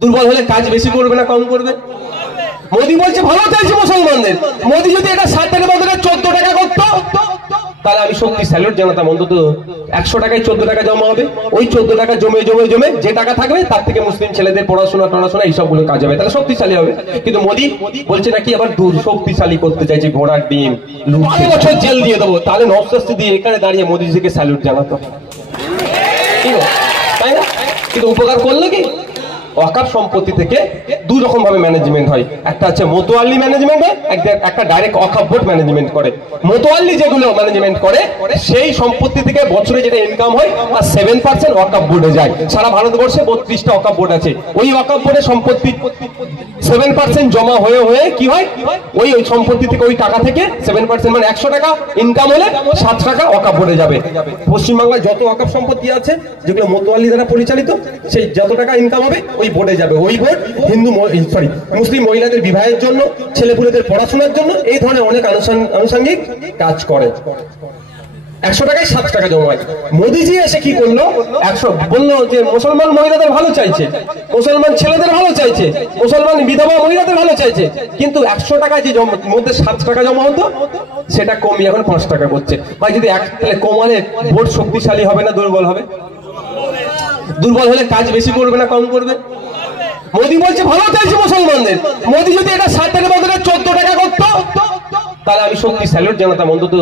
দুর্বল হলে কাজ বেশি করবে না কম করবে? মোদি বলছে ভালো চাইছে মুসলমানদের। মোদি যদি এটা 60 টাকা বদলে 14 টাকা করতো তাহলে আমি সত্যি স্যালুট জানাতাম। অন্তত 100 টাকায় 14 টাকা জমা হবে, ওই 14 টাকা জমে জমে জমে যে টাকা থাকবে তার থেকে মুসলিম ছেলেদের পড়াশোনা এইসবগুলো কাজ হবে, তাহলে শক্তিশালী হবে। কিন্তু মোদি বলছে নাকি আবার শক্তিশালী করতে চাইছে, ঘোড়ার ডিম 12 বছর জেল দিয়ে দেবো। তাহলে নওশাস্তি দিয়ে এখানে দাঁড়িয়ে মোদিজিকে স্যালুট জানাতো, তাই না? কিন্তু উপকার করলো কি? ওয়াকফ সম্পত্তি থেকে দুই রকম ভাবে ম্যানেজমেন্ট হয়, একটা হচ্ছে মোতোয়াল্লি ম্যানেজমেন্ট হয়, একটা ডাইরেক্ট ওয়াকফ বোর্ড ম্যানেজমেন্ট করে। মোতোয়াল্লি যেগুলো ম্যানেজমেন্ট করে সেই সম্পত্তি থেকে বছরে যেটা ইনকাম হয় তার 7% ওয়াকফ বোর্ডে যায়। সারা ভারতবর্ষে 32টা ওয়াকফ বোর্ড আছে। ওই ওয়াকফ বোর্ডে সম্পত্তি 7% জমা হয়ে হয়ে কি হয়, ওই সম্পত্তি থেকে ওই টাকা থেকে 7% মানে 100 টাকা ইনকাম হলে 7 টাকা ওয়াকফ বোর্ডে যাবে। পশ্চিমবাংলায় যত ওয়াকফ সম্পত্তি আছে যেগুলো মোতোয়াল্লি দ্বারা পরিচালিত, সেই যত টাকা ইনকাম হবে ওই বোর্ডে যাবে। ওই বোর্ড মুসলিম মহিলাদের বিবাহের জন্য, ছেলেপুলেদের পড়াশোনার জন্য এই ধরনের অনেক আনুষঙ্গিক কাজ করে। 100 টাকায় 7 টাকা জমায়। মোদিজি এসে কি করলো, 100 বললো যে মুসলমান মহিলাদের ভালো চাইছে, মুসলমান ছেলেদের ভালো চাইছে, মুসলমান বিধবা মহিলাদের ভালো চাইছে, কিন্তু 100 টাকায় যে মধ্যে 7 টাকা জমা হতো সেটা কমিয়ে এখন 5 টাকা করছে। ভাই যদি তাহলে কমালে ভোট শক্তিশালী হবে না দুর্বল হবে? দুর্বল হলে কাজ বেশি করবে না কম করবে? মোদি বলছে ভালো চাইছে মুসলমানদের। মোদি যদি এটা 60 টাকা বদলে 14 টাকা করতো তাহলে আমি সত্যি স্যালুট জানাতাম। অন্তত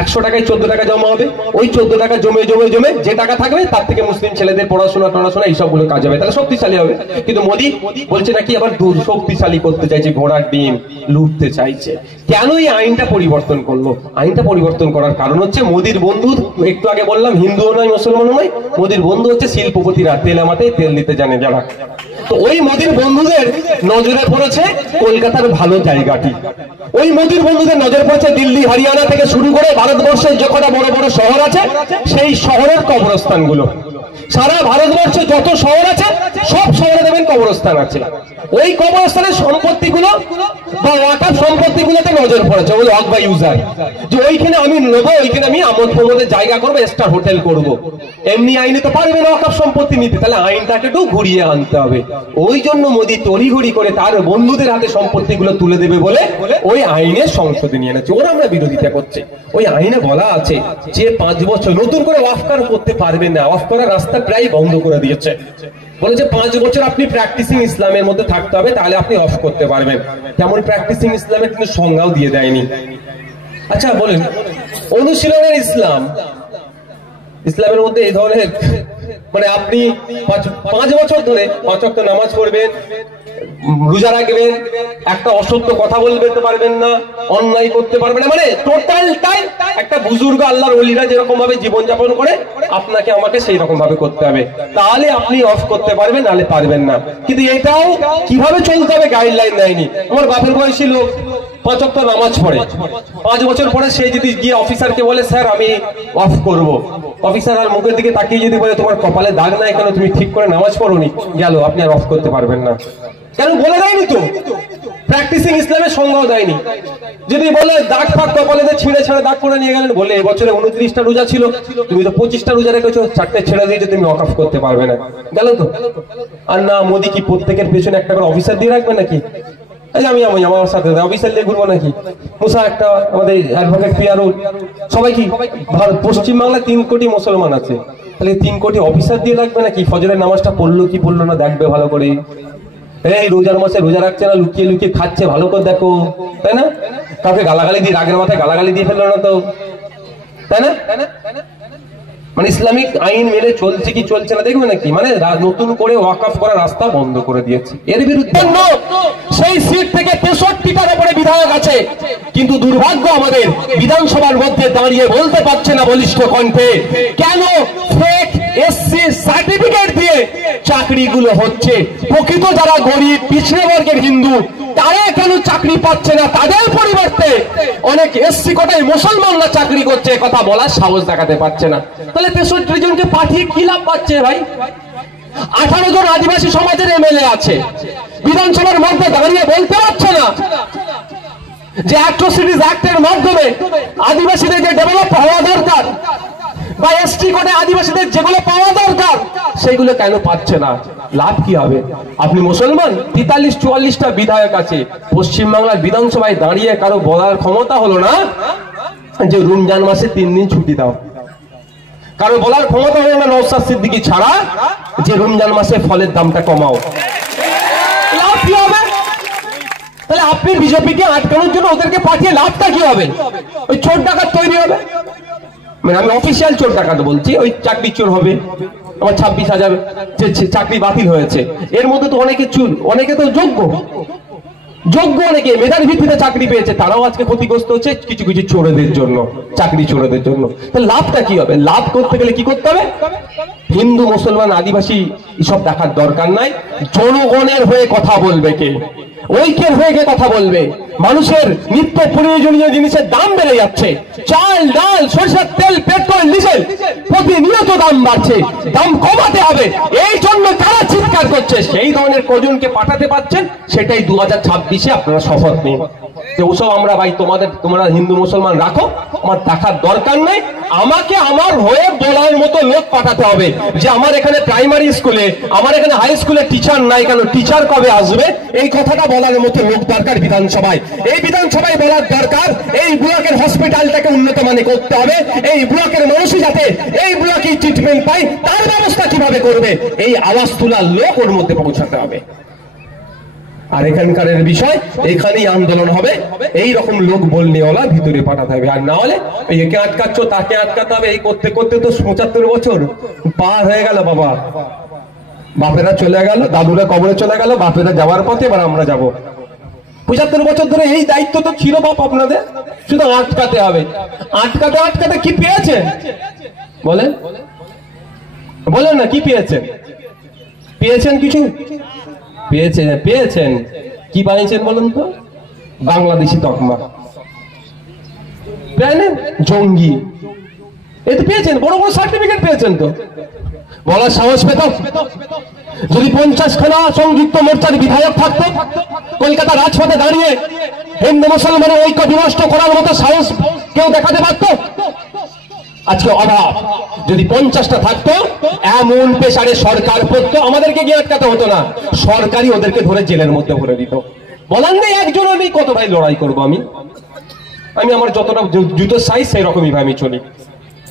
100 টাকায় 14 টাকা জমা হবে, ওই 14 টাকা জমে জমে জমে যে টাকা থাকবে তার থেকে মুসলিম ছেলেদের পড়াশোনা এইসবগুলো কাজ হবে, তাহলে শক্তিশালী হবে। কিন্তু মোদি বলছে নাকি আবার শক্তিশালী করতে চাইছে, ঘোড়ার ডিম লুটতে চাইছে। কেন এই আইনটা পরিবর্তন করলো? আইনটা পরিবর্তন করার কারণ হচ্ছে মোদির বন্ধু, একটু আগে বললাম হিন্দুও নয় মুসলমানও নয়, মোদির বন্ধু হচ্ছে শিল্পপতিরা, তেল আমাতে তেল দিতে জানে যারা। তো ওই মোদির বন্ধুদের নজরে পড়েছে কলকাতার ভালো জায়গাটি, ওই মোদির বন্ধুদের নজরে পড়েছে দিল্লি হরিয়ানা থেকে শুরু করে ভারতবর্ষের যে কটা বড় বড় শহর আছে সেই শহরের কবরস্থানগুলো। সারা ভারতবর্ষে যত শহর আছে সব শহরে দেখবেন কবরস্থান আছে। ওই কবরস্থানের সম্পত্তিগুলো বা ওয়াকফ সম্পত্তিগুলোতে নজর পড়েছে, ওগুলো হক বা ইউজার, যে ওইখানে আমি নেবো, ওইখানে আমি আমোদ প্রমোদের জায়গা করবো, স্টার হোটেল করব। এমনি আইনে তো পারবে না ওয়াকফ সম্পত্তি নিতে, তাহলে আইনটাকে একটু ঘুরিয়ে আনতে হবে। ওই জন্য মোদি তড়িঘড়ি করে তার বন্ধুদের হাতে সম্পত্তিগুলো তুলে দেবে বলে ওই আইনের সংশোধনী এনেছে। ওরা আমরা বিরোধিতা করছে। ওই আইনে বলা আছে যে 5 বছর নতুন করে ওয়াকফ করতে পারবেন না, ওয়াকফ করার রাস্তা প্রায় বন্ধ করে দিয়েছে। বলেছে 5 বছর আপনি প্র্যাকটিসিং ইসলামের মধ্যে থাকতে হবে, তাহলে আপনি অফ করতে পারবেন। তেমন প্র্যাকটিসিং ইসলামের কিন্তু সংজ্ঞাও দিয়ে দেয়নি। আচ্ছা বলেন, অনুশীলনের ইসলাম, ইসলামের মধ্যে এই ধরনের মানে আপনি 5 বছর ধরে 5 ওয়াক্ত নামাজ পড়বেন, রোজা রাখবেন, একটা অসত্য কথা বলতে পারবেন না, অন্যায় করতে পারবেন না, মানে টোটালটাই একটা বুজুর্গ আল্লাহর ওলিরা যেরকম ভাবে জীবনযাপন করে আপনাকে আমাকে সেই রকম ভাবে করতে হবে, তাহলে আপনি অফ করতে পারবেন, নাহলে পারবেন না। কিন্তু এটাও কিভাবে চলতে হবে গাইডলাইন দেয়নি। আমার বাপের বয়সী লোক 5 ওয়াক্ত নামাজ পড়ে, 5 বছর পরে সে যদি গিয়ে অফিসারকে বলে স্যার আমি অফ করব, অফিসার আর মুখের দিকে তাকিয়ে যদি বলে তোমার কপালে দাগ নাই কেন, তুমি ঠিক করে নামাজ পড়োনি, গেল, আপনি আর অফ করতে পারবেন না। কেন বলে দেয়নি তো, প্র্যাকটিসিং ইসলামের সংজ্ঞাও দেয়নি। যদি বলে দাগ ফাগ কপালে ছিঁড়ে ছেড়ে দাগ করে নিয়ে গেলেন, বলে এবছরে 29টা রোজা ছিল, তুমি তো 25টা রোজা রেখেছো, 4টে ছেড়ে দিয়েছো, তুমি ওয়াকফ করতে পারবে না, গেল তো। আর না, মোদি কি প্রত্যেকের পেছনে একটা করে অফিসার দিয়ে রাখবে নাকি? আমি আমার সাথে অফিসার দিয়ে ঘুরবো নাকি? মুসা একটা আমাদের অ্যাডভোকেট পিয়ারুল, সবাই কি পশ্চিমবাংলায় 3 কোটি মুসলমান আছে, তাহলে 3 কোটি অফিসার দিয়ে রাখবে নাকি? ফজরের নামাজটা পড়লো কি পড়লো না দেখবে ভালো করে। এই রোজার মাসে রোজা রাখছে না, লুকিয়ে লুকিয়ে খাচ্ছে, ভালো করে দেখো, তাই না? কাউকে গালাগালি দিয়ে, রাগের মাথায় গালাগালি দিয়ে ফেললো না তো, তাই না? মানে ইসলামিক আইন মেনে চলছে কি চলছে না দেখবে নাকি? মানে নতুন করে ওয়াকফ করার রাস্তা বন্ধ করে দিয়েছে। এর বিরুদ্ধে সেই সিট থেকে 63টার উপরে বিধায়ক আছে, কিন্তু দুর্ভাগ্য আমাদের বিধানসভার মধ্যে দাঁড়িয়ে বলতে পারছে না বলিষ্ঠ কণ্ঠে, কেন ফেক এসসি সার্টিফিকেট দিয়ে চাকরিগুলো হচ্ছে। প্রকৃত যারা গরিব পিছড়ে বর্গের হিন্দু তারা কেন চাকরি পাচ্ছে না, তাদের পরিবর্তে অনেক এসসি কোটায় মুসলমানরা চাকরি করছে, কথা বলার সাহস দেখাতে পারছে না। তাহলে 63 জনকে পাঠিয়ে কি লাভ পাচ্ছে ভাই? 18 জন আদিবাসী সমাজের এমএলএ আছে, বিধানসভার মধ্যে দাঁড়িয়ে বলতে পারছে না যে অ্যাট্রোসিটিজ অ্যাক্টের মাধ্যমে আদিবাসীদের যে ডেভেলপ হওয়া দরকার, বা এসটি কোডে আদিবাসীদের যেগুলো পাওয়া দরকার সেগুলো কেন পাচ্ছে না? লাভ কি হবে? আপনি মুসলমান, 43-44টা বিধায়ক আছে পশ্চিমবাংলার বিধানসভায় দাঁড়িয়ে, কারো বলার ক্ষমতা হলো না যে রমজান মাসে 3 দিন ছুটি দাও। কারো বলার ক্ষমতা হলো না নওশাদ সিদ্দিকী ছাড়া যে রমজান মাসে ফলের দামটা কমাও। লাভ কি হবে? তাহলে আপনি বিজেপিকে আটকানোর জন্য ওদেরকে পাঠিয়ে লাভটা কি হবে? ওই চোর ডাকাত তৈরি হবে। মানে আমি অফিসিয়াল চোর ডাকাত বলছি, ওই চাকরি চোর হবে। আমার 26,000 চাকরি বাতিল হয়েছে, এর মধ্যে তো অনেকে চুর, অনেকে তো যোগ্য অনেকে মেধার ভিত্তিতে চাকরি পেয়েছে, তারাও আজকে ক্ষতিগ্রস্ত হচ্ছে কিছু কিছু চোরেদের জন্য, চাকরি চোরেদের জন্য। তাহলে লাভটা কি হবে? লাভ করতে গেলে কি করতে হবে? হিন্দু, মুসলমান, আদিবাসী এসব দেখার দরকার নাই। জনগণের হয়ে কথা বলবে কে? ঐক্যের হয়ে কে কথা বলবে? মানুষের নিত্য প্রয়োজনীয় জিনিসের দাম বেড়ে যাচ্ছে, চাল, ডাল, সরষের তেল, পেট্রোল, ডিজেল প্রতিনিয়ত দাম বাড়ছে, দাম কমাতে হবে। এই জন্য তারা চিৎকার করছে। সেই ধরনের কজনকে পাঠাতে পারছেন, সেটাই 2026-এ আপনারা শপথ নিন। ওসব আমরা ভাই তোমরা হিন্দু মুসলমান রাখো, আমার দেখার দরকার নাই। আমাকে আমার হয়ে বলার মতো লোক পাঠাতে হবে যে আমার এখানে প্রাইমারি স্কুলে, আমার এখানে হাই স্কুলে টিচার নাই কেন, টিচার কবে আসবে, এই কথাটা বলার মতো লোক দরকার বিধানসভায়। এই বিধানসভায় বলার দরকার এই ব্লকের হসপিটালটাকে উন্নত মানে করতে হবে, এই ব্লকের মানুষই যাতে এই ব্লকে ট্রিটমেন্ট পায় তার ব্যবস্থা কিভাবে করবে, এই আওয়াজ তোলার লোক ওর মধ্যে পৌঁছাতে হবে। আর এখানকার বিষয় এখানেই আন্দোলন হবে, এই রকম লোক বলনেওয়ালা ভিতরে পাঠাতে হবে। আর না হলে একে আটকাচ্ছ তাকে আটকাতে হবে, এই করতে করতে তো 75 বছর পার হয়ে গেল। বাবা বাপেরা চলে গেল, দাদুরা কবরে চলে গেল, বাপেরা যাওয়ার পথে এবার আমরা যাব। 75 বছর ধরে এই দায়িত্ব তো ছিল বাপ আপনাদের, শুধু আটকাতে হবে। আটকাতে আটকাতে কি পেয়েছেন বলেন? বলেন না, কি পেয়েছেন? পেয়েছেন কিছু? পেয়েছেন কি পাইছেন বলুন তো? বাংলাদেশি তকমা, জঙ্গি, এ তো পেয়েছেন, বড় বড় সার্টিফিকেট পেয়েছেন। তো বলার সাহস পেত? যদি 50খানা সংযুক্ত মোর্চার বিধায়ক থাকতো, কলকাতা রাজপথে দাঁড়িয়ে হিন্দু মুসলমানের ঐক্য বিনষ্ট করার মতো সাহস কেউ দেখাতে পারত? আজকে অভাব। যদি 50টা থাকতো, এমন পেশারে সরকার পড়তো, আমাদেরকে গিয়ে আটকাতে হতো না, সরকারই ওদেরকে ধরে জেলের মধ্যে ভরে দিত। বলার নেই একজনও নেই, কত ভাই লড়াই করবো আমি আমার যতটা জুতোর সাইজ সেই রকমই ভাই আমি চলি।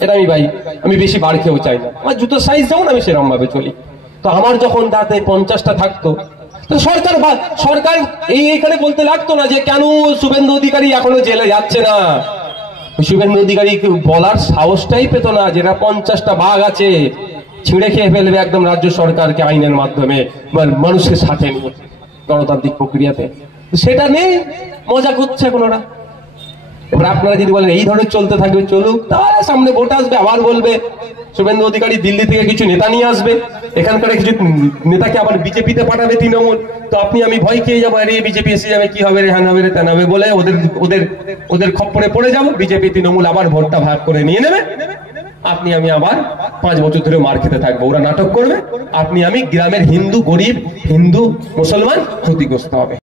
এটা আমি বেশি বার খেয়েও চাই না, আমার জুতোর সাইজ যেমন আমি সেরকম ভাবে চলি। তো আমার যখন দাঁতে 50টা থাকতো, তো সরকার এইখানে বলতে লাগতো না যে কেন শুভেন্দু অধিকারী এখনো জেলে যাচ্ছে না। শুভেন্দু অধিকারী বলার সাহসটাই পেত না, যেটা 50টা বাঘ আছে ছিঁড়ে খেয়ে ফেলবে একদম রাজ্য সরকারকে আইনের মাধ্যমে, মানুষকে সাথে নিয়ে গণতান্ত্রিক প্রক্রিয়াতে। সেটা নেই, মজা করছে এখন ওরা। এবার আপনারা যদি বলেন এই ধরনের চলতে থাকবে, চলুক, তাহলে সামনে ভোট আসবে, আবার বলবে শুভেন্দু অধিকারী দিল্লি থেকে কিছু নেতা নিয়ে আসবে, এখানকার কিছু নেতাকে আবার বিজেপিতে পাঠাবে তৃণমূল। তো আপনি আমি ভয় খেয়ে যাবো, আরে বিজেপি এসে যাবে, কি হবে রে, হ্যান হবে রে, তেন হবে বলে ওদের খপ্পরে পড়ে যাবো। বিজেপি তৃণমূল আবার ভোটটা ভাগ করে নিয়ে নেবে, আপনি আমি আবার 5 বছর ধরে মার খেতে থাকবো। ওরা নাটক করবে, আপনি আমি গ্রামের হিন্দু, গরিব হিন্দু মুসলমান ক্ষতিগ্রস্ত হবে।